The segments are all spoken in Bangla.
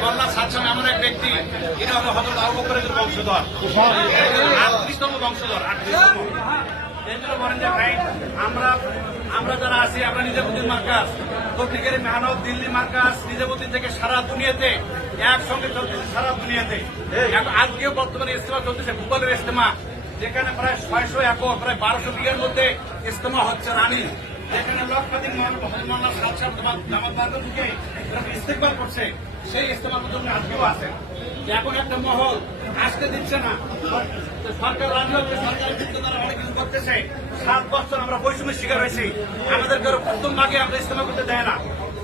মোল্লা সাতসাম এমন এক ব্যক্তি, যিনি হলো হজরত আবু বকরের বংশধর। আটত্রিশতম বংশধর, আটত্রিশতম। বলেন যে, ভাই, আমরা আমরা যারা আছি, আমরা নিজামুদ্দিন মার্কাজ, পত্রিকার মেহনত, দিল্লি মার্কাজ, নিজামুদ্দিন থেকে সারা দুনিয়াতে, একসঙ্গে চলতেছে সারা দুনিয়াতে। আজকেও বর্তমানে ইস্তেমা চলতেছে ভূপালের ইস্তেমা যেখানে প্রায় ছয়শো একর প্রায় বারোশো বিঘের মধ্যে ইস্তেমা হচ্ছে রানী। যেখানে লক্ষাধিক মোহাম্মদ সাত সাত জামাত বার্গ থেকে ইস্তেকবার করছে। সেই ইস্তেমার জন্য আজকেও আছে এখন একটা মহল আসতে দিচ্ছে না। সরকার রাজি হচ্ছে সরকারের বিরুদ্ধে তারা অনেক কিছু করতেছে। সাত বছর আমরা বৈষম্যের শিকার হয়েছি। আমাদেরকে প্রথম ভাগে আমরা ইস্তেমা করতে দেয় না।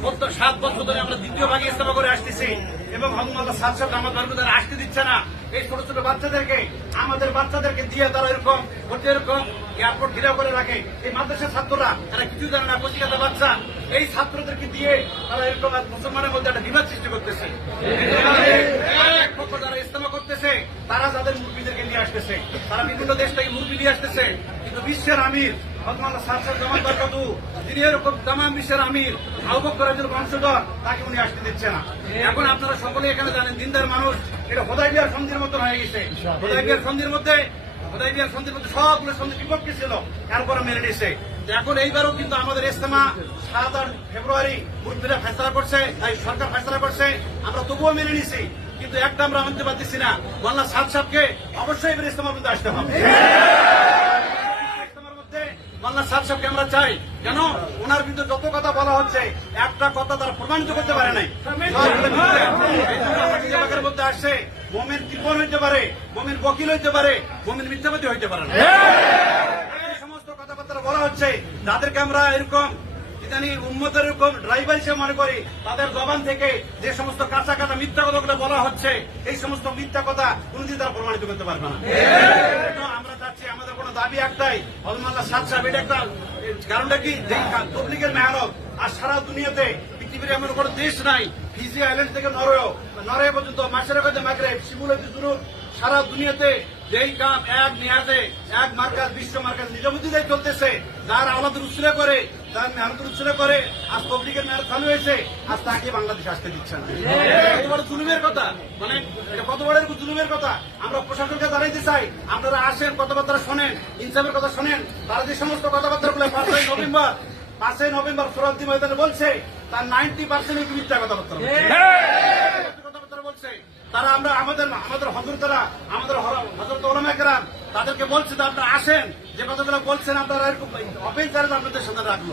প্রত্যেক সাত বছর ধরে আমরা দ্বিতীয় ভাগে ইস্তেমা করে আসতেছি। এবং হজমত সাত সাত আমার ধর্ম তারা আসতে দিচ্ছে না। এই ছোট ছোট বাচ্চাদেরকে, আমাদের বাচ্চাদেরকে দিয়ে তারা এরকম এরকম এয়ারপোর্ট ঘিরাও করে রাখে এই মাদ্রাসার ছাত্ররা তারা কিছু জানে না পঁচিকাতা বাচ্চা। এই ছাত্রদেরকে দিয়ে তারা এরকম মুসলমানের মধ্যে একটা বিবাদ সৃষ্টি করতেছে। পক্ষ যারা ইস্তেমা করতেছে তারা যাদের মুরগিদেরকে নিয়ে আসতেছে। তারা বিভিন্ন দেশ থেকে মুরগি নিয়ে আসতেছে। কিন্তু বিশ্বের আমির হজমাল্লা সাত সাত জামান বরকতু তিনি এরকম তামাম বিশ্বের আমির আবকরের বংশধর তাকে উনি আসতে দিচ্ছে না। এখন আপনারা সকলে এখানে জানেন দিনদার মানুষ এটা হোদাই বিহার সন্ধির মতন হয়ে গেছে। হোদাই বিহার সন্ধির মধ্যে হোদাই বিহার সন্ধির সবগুলো সন্ধি বিপক্ষে ছিল এরপরে মেনে নিয়েছে এখন এইবারও কিন্তু আমাদের ইস্তেমা সাত আট ফেব্রুয়ারি মুরব্বীরা ফেসলা করছে, তাই সরকার ফেসলা করছে, আমরা তবুও মেনে নিছি, কিন্তু একটা আমরা মানতে পারতেছি না। মোল্লা সাদ সাহেবকে অবশ্যই এবার ইস্তেমার মধ্যে আসতে হবে। মোল্লা সাদ সাহেবকে আমরা চাই, কেন? ওনার বিরুদ্ধে যত কথা বলা হচ্ছে, একটা কথা তারা প্রমাণিত করতে পারে নাই। মধ্যে আসছে। মোমেন কৃপণ হইতে পারে মোমেন বকিল হইতে পারে মোমেন মিথ্যাবাদী হইতে পারে না। এই সমস্ত কথাবার্তা বলা হচ্ছে তাদেরকে আমরা এরকম ইদানি উন্মতের এরকম ড্রাইভার হিসেবে মনে করি তাদের জবান থেকে যে সমস্ত কাঁচা কাঁচা মিথ্যা কথাগুলো বলা হচ্ছে এই সমস্ত মিথ্যা কথা কোনদিন তারা প্রমাণিত করতে পারবে না। আমরা চাচ্ছি আমাদের কোনো দাবি একটাই হজমাল্লা সাত সাহেব এটা একটা কারণটা কি? যে তবলিগের মেহনত আর সারা দুনিয়াতে পৃথিবীর এমন কোনো দেশ নাই ফিজি আইল্যান্ড থেকে নরওয়ে নরওয়ে পর্যন্ত মাসের কাছে মাগরে শিমুল জুরুর সারা দুনিয়াতে যেই কাম এক নিয়াজে, এক মার্কাজ, বিশ্ব মার্কাজ নিজামুদ্দিনে চলতেছে। যার আলাদের উৎসলে করে তার মেহনত উৎসলে করে, আজ পাবলিকের মেহনত চালু হয়েছে, আজ তাকে বাংলাদেশ আসতে দিচ্ছে না। জুলুমের কথা মানে এটা কত বড় জুলুমের কথা। আমরা প্রশাসনকে জানাইতে চাই, আপনারা আসেন, কথাবার্তা শোনেন, ইনসাফের কথা শোনেন তারা যে সমস্ত কথাবার্তা গুলো পাঁচই নভেম্বর। পাঁচই নভেম্বর সুরাদ্দি ময়দানে বলছে তার নাইনটি পার্সেন্ট মিথ্যা কথাবার্তা বলছে। কথাবার্তা বলছে। তারা আমরা আমাদের আমাদের হজর তারা আমাদের হজরত ওলামাকেরাম তাদেরকে বলছে যে আপনারা আসেন যে কথাগুলো বলছেন আপনারা এরকম অপেন চ্যালেঞ্জ আপনাদের সাথে রাখল।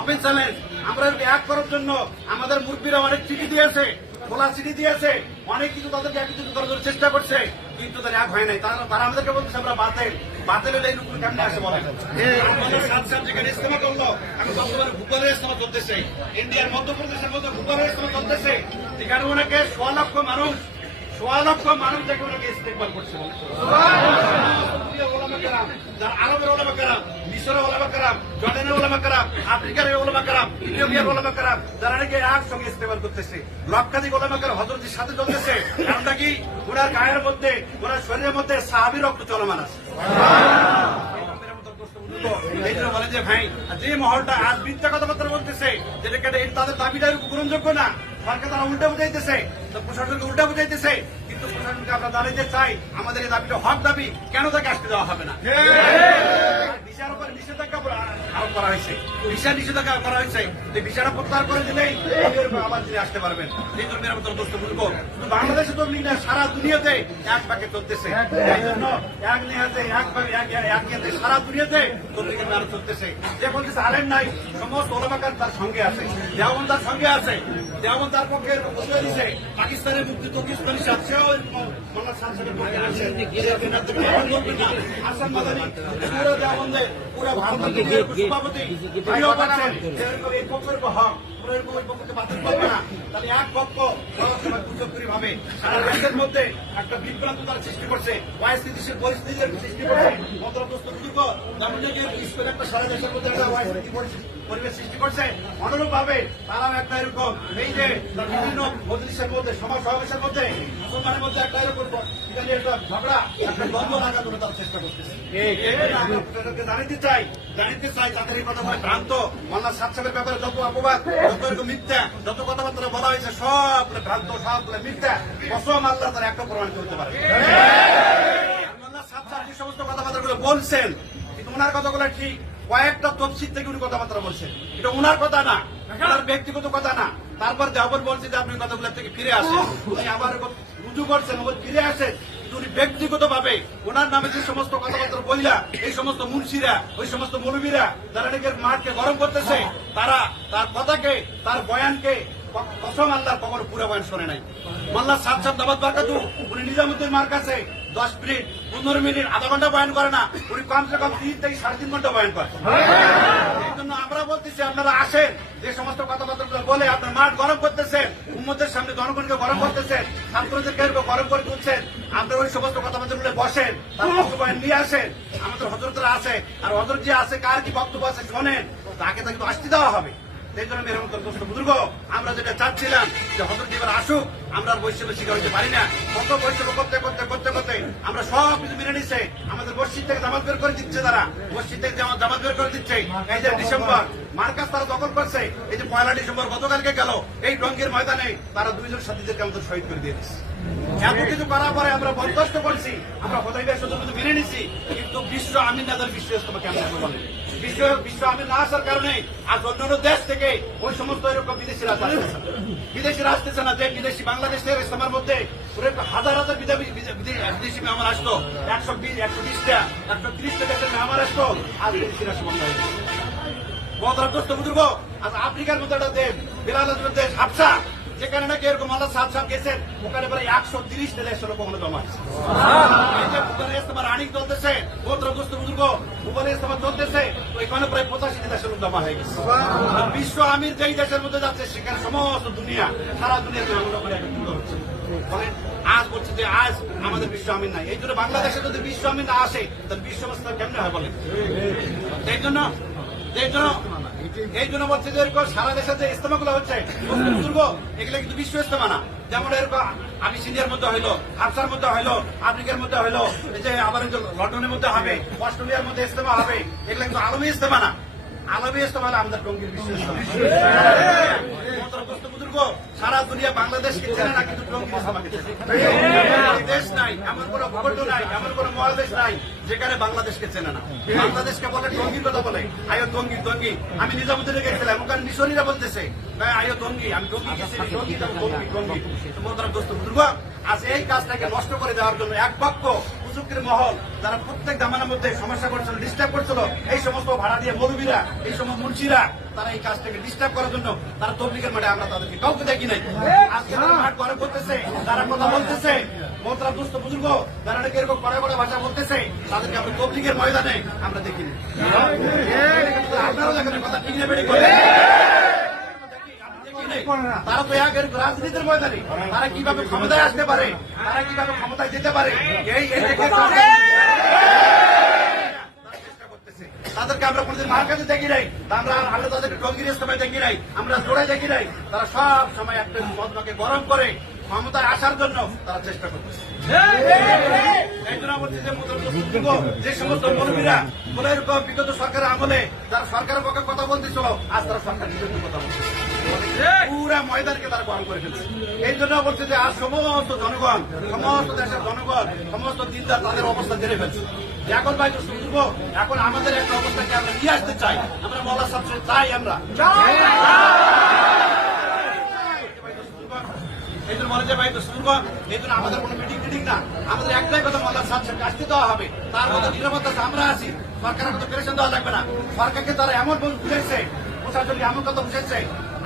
অপেন চ্যালেঞ্জ আমরা এরকম এক করার জন্য আমাদের মুরব্বীরা অনেক চিঠি দিয়েছে। খোলা চিঠি দিয়েছে। অনেক কিছু তাদেরকে এক কিছু করার চেষ্টা করছে, কিন্তু তারা এক হয় নাই। তারা তারা আমাদেরকে বলছে আমরা বাতিল। বাতিল হলে এইরকম কেমনে আসে বলে আমাদের সাত যেখানে ইস্তেমা করল। আমি বর্তমানে ভূপালের ইস্তেমা চলতেছে। ইন্ডিয়ার মধ্যপ্রদেশের মধ্যে ভূপালের ইস্তেমা চলতেছে। এখানে অনেকে সোয়া লক্ষ মানুষ সোয়া লক্ষ মানুষ কারাম আফ্রিকার ওলামা কারাম, ইথিওপিয়ার করতেছে। লক্ষাধিক ওলামা মধ্যে, ওনার শরীরের মধ্যে সাহাবি রক্ত চলমান আছে। বলেন যে, ভাই যে মহলটা আজ মিথ্যা কথাবার্তা বলতেছে তাদের দাবিটা গ্রহণযোগ্য না সরকার তারা উল্টা বুঝাইতেছে তো প্রশাসনকে উল্টা চাই, কিন্তু প্রশাসনকে আমরা দাঁড়াইতে চাই, আমাদের এই দাবিটা হক দাবি, কেন তাকে আসতে দেওয়া হবে না? ভিসার উপর নিষেধাজ্ঞা আরোপ করা হয়েছে ভিসা নিষেধাজ্ঞা করা হয়েছে যে ভিসাটা প্রত্যাহার করে দিলেই আবার তিনি আসতে পারবেন এই জন্য মেরা মতো দোস্ত শুধু বাংলাদেশে তো না সারা দুনিয়াতে এক পাকে চলতেছে। এই জন্য এক নেহাতে এক ভাবে এক এক সারা দুনিয়াতে তবলিগের মেয়াদ চলতেছে। যে বলতেছে আলেন নাই সমস্ত ওলামাকার তার সঙ্গে আছে। দেওয়ান তার সঙ্গে আছে। দেওয়ান তার পক্ষে বসে দিছে। পাকিস্তানের মুক্তি মোল্লা সাহেবের পক্ষে আছে আসাম মাদানি। পুরো ভারতের সভাপতি ভাইও পাচ্ছেন এরকম এই পক্ষের হক পুরো এরকম ওই পক্ষকে বাতিল করবে না। তাহলে এক পক্ষ সবসময় গুজবপুরি ভাবে সারা দেশের মধ্যে একটা বিভ্রান্ত সৃষ্টি করছে অস্থিতিশীল পরিস্থিতির সৃষ্টি করছে। মন্ত্রগ্রস্ত বুজুর্গ যেমন যে একটা সারা দেশের মধ্যে একটা অস্থিতি পরিবেশ সৃষ্টি করছে। অনুরূপ ভাবে তারাও একটা এরকম এই যে বিভিন্ন মজলিসের মধ্যে সমাজ সমাবেশের মধ্যে মুসলমানের মধ্যে একটা এরকম একটা ঝগড়া দ্বন্দ্ব লাগার তার চেষ্টা করতেছে। এই জন্য আমরা আপনাদেরকে জানাতে চাই জানিতে চাই তাদের এই কথা বলে ভ্রান্ত মোল্লা সাহেবের ব্যাপারে যত অপবাদ যত এরকম মিথ্যা যত কথাবার্তা বলা হয়েছে সব ভ্রান্ত সব মিথ্যা কসম আল্লাহ তারা একটা প্রমাণিত হতে পারে। মোল্লা সাহেব যে সমস্ত কথাবার্তাগুলো বলছেন কিন্তু ওনার কথাগুলো ঠিক কয়েকটা তফসিল থেকে উনি কথাবার্তা বলছেন। এটা ওনার কথা না ওনার ব্যক্তিগত কথা না। তারপর যাবর বলছে যে আপনি কথাগুলো থেকে ফিরে আসেন। উনি আবার রুজু করছেন ফিরে আসেন। উনি ব্যক্তিগত ভাবে ওনার নামে যে সমস্ত কথাবার্তা বইলা এই সমস্ত মুন্সিরা, ওই সমস্ত মৌলবীরা যারা নাকি মাঠকে গরম করতেছে, তারা তার কথাকে, তার বয়ানকে কসম আল্লাহ কখনো পুরো বয়ান শোনে নাই। মোল্লা সাত সাত দাবাদ বাকাতু উনি নিজামুদ্দিন মার কাছে দশ মিনিট, পনেরো মিনিট, আধা ঘণ্টা বয়ান করে না, উনি কমসে কম তিন থেকে সাড়ে তিন ঘণ্টা বয়ান করে এই জন্য আমরা বলতেছি, আপনারা আসেন, যে সমস্ত কথাবার্তা বলে আপনার মাঠ গরম করতেছেন উম্মদের সামনে জনগণকে গরম করতেছেন ছাত্রদেরকে গরম করে তুলছেন আপনারা ওই সমস্ত কথাবার্তা বলে বসেন তার বক্তব্য নিয়ে আসেন। আমাদের হজরতরা আছে আর হজরত যে আছে কার কি বক্তব্য আছে শোনেন তাকে তাকে আসতে দেওয়া হবে। সেই জন্য মেরে দোস্ত বুজুর্গ আমরা যেটা চাচ্ছিলাম যে হজরত এবার আসুক আমরা বৈষম্য শিকার হতে পারি না। কত বৈষম্য করতে করতে করতে করতে আমরা সব কিছু মেনে নিচ্ছে আমাদের মসজিদ থেকে জামাত বের করে দিচ্ছে তারা। মসজিদ থেকে জামাত জামাত বের করে দিচ্ছে। এই যে ডিসেম্বর মার্কাস তারা দখল করছে। এই যে পয়লা ডিসেম্বর গতকালকে গেল এই রঙ্গের ময়দানে তারা দুইজন সাথীদেরকে আমাদের শহীদ করে দিয়ে দিচ্ছে এত কিছু করার পরে আমরা বরদাস্ত করছি। আমরা হতাইবার শুধু মেনে নিছি কিন্তু বিশ্ব আমিন নাদের বিশ্ব ইস্তমা কেমন হবে বিশ্ব বিশ্ব আমিন না আসার কারণে আজ অন্যান্য দেশ থেকে ওই সমস্ত এরকম বিদেশিরা আসতেছে। বিদেশিরা আসতেছে না যে বিদেশি বাংলাদেশের ইসলামের মধ্যে হাজার হাজার বিদে- বিদে- বিদে- বিদেশি মেহমান আসতো। একশো বিশ, একশো বিশটা, একশো ত্রিশটা দেশের মেহমান আসতো। আর বিদেশিরা আসে বন্ধ হয়ে বদরাগ্রস্ত বুজুর্গ, আজ আফ্রিকার মধ্যে একটা দেশ বিলাল দেশ, হাফসা। যেখানে নাকি এরকম আল্লাহ সাত সাত গেছেন, ওখানে প্রায় একশো তিরিশটা দেশের লোক ওখানে জমা রানিং চলতেছে বদরাগ্রস্ত বুজুর্গ বুখারি ইস্তেমা চলতেছে, তো এখানে প্রায় পঁচাশি দেশের লোক জমা হয়ে গেছে। বিশ্ব আমির যেই দেশের মধ্যে যাচ্ছে, সেখানে সমস্ত দুনিয়া, সারা দুনিয়া হচ্ছে। আজ বলছে যে আজ আমাদের বিশ্ব আমিন নাই। এই জন্য বাংলাদেশে যদি বিশ্ব আমিন না আসে, তাহলে বিশ্ব অবস্থা কেমনে হয় বলেন? এই জন্য এই জন্য এই জন্য বলছে যে এরকম সারা দেশে যে ইস্তেমা গুলো হচ্ছে দুর্গ, এগুলো কিন্তু বিশ্ব ইস্তেমা না। যেমন এরকম আমি সিন্ধিয়ার মধ্যে হইল, হাফসার মধ্যে হইল, আফ্রিকার মধ্যে হইল, এই যে আমার লন্ডনের মধ্যে হবে, অস্ট্রেলিয়ার মধ্যে ইস্তেমা হবে, এগুলো কিন্তু আলমী ইস্তেমা না। আলমী ইস্তেমা হলে টঙ্গির সারা দুনিয়া বাংলাদেশকে চেনে না, কিন্তু দেশ নাই, এমন কোন নাই, এমন কোন মহাদেশ নাই যেখানে বাংলাদেশকে চেনে না। বাংলাদেশকে বলে টঙ্গির কথা বলে। আয়ো টঙ্গি টঙ্গি, আমি নিজামুদ্দিনে গেছিলাম, ওখানে মিশনীরা বলতেছে আয়ো টঙ্গি, আমি টঙ্গি টঙ্গি টঙ্গি টঙ্গি। মোহতরগ্রস্ত বুজুর্গ, আজ এই কাজটাকে নষ্ট করে দেওয়ার জন্য এক পক্ষ প্রযুক্তির মহল, যারা প্রত্যেক জামানার মধ্যে সমস্যা করছিল ডিস্টার্ব করছিল, এই সমস্ত ভাড়া দিয়ে মরুবীরা এই সমস্ত মুন্সিরা, তারা এই কাজটাকে ডিস্টার্ব করার জন্য তারা তবলিগের মাঠে আমরা তাদেরকে কাউকে দেখি নাই। আজকে তারা করতেছে, তারা কথা বলতেছে। মোতরা দুস্থ বুজুর্গ যারা নাকি এরকম কড়া কড়া ভাষা বলতেছে, তাদেরকে আমরা তবলিগের ময়দানে আমরা দেখিনি। আপনারাও দেখেন কথা ঠিক নেবে তারা তো এক রাজনীতির ময়দানে। তারা কীভাবে ক্ষমতায় আসতে পারে? তারা কীভাবে ক্ষমতায় যেতে পারে? এই। তাদেরকে আমরা কোনদিন মার কাছে দেখি নাই। আমরা আমরা তাদেরকে টঙ্গির ইস্তেমায় দেখি নাই। আমরা দেখি নাই। তারা সব সময় একটা গরম করে ক্ষমতায় আসার জন্য তারা চেষ্টা করতেছে। জন্য যে সমস্ত এরকম বিগত সরকারের আমলে যারা সরকারের পক্ষে কথা বলতেছিল আজ তারা সরকার বিরুদ্ধে কথা বলছে পুরা এই জন্য আমাদের একটা কোনো মিটিং টিটিং না। আমাদের একটাই কথা মল্লা সাহেবকে আসতে দেওয়া হবে। তার মধ্যে নিরাপত্তা আমরা আছি। সরকারের মতো পেরেশন দেওয়া লাগবে না। সরকারকে তারা এমন বুঝেছে প্রশাসনকে এমন কথা বুঝেছে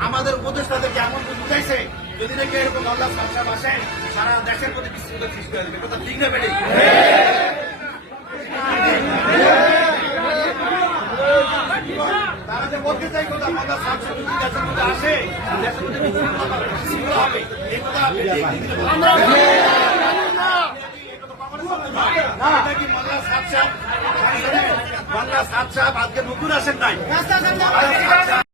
আমাদের উপদেষ্টাদেরকে এমন বুঝাইছে যদি নাকি এরকম মল্লা সাহেব আসে সারা দেশের প্রতি বিস্তৃত সৃষ্টি হয়ে যাবে। কথা ঠিক না বেড়ে বাংলা সাত সাহেব আজকে নতুন আসেন নাই।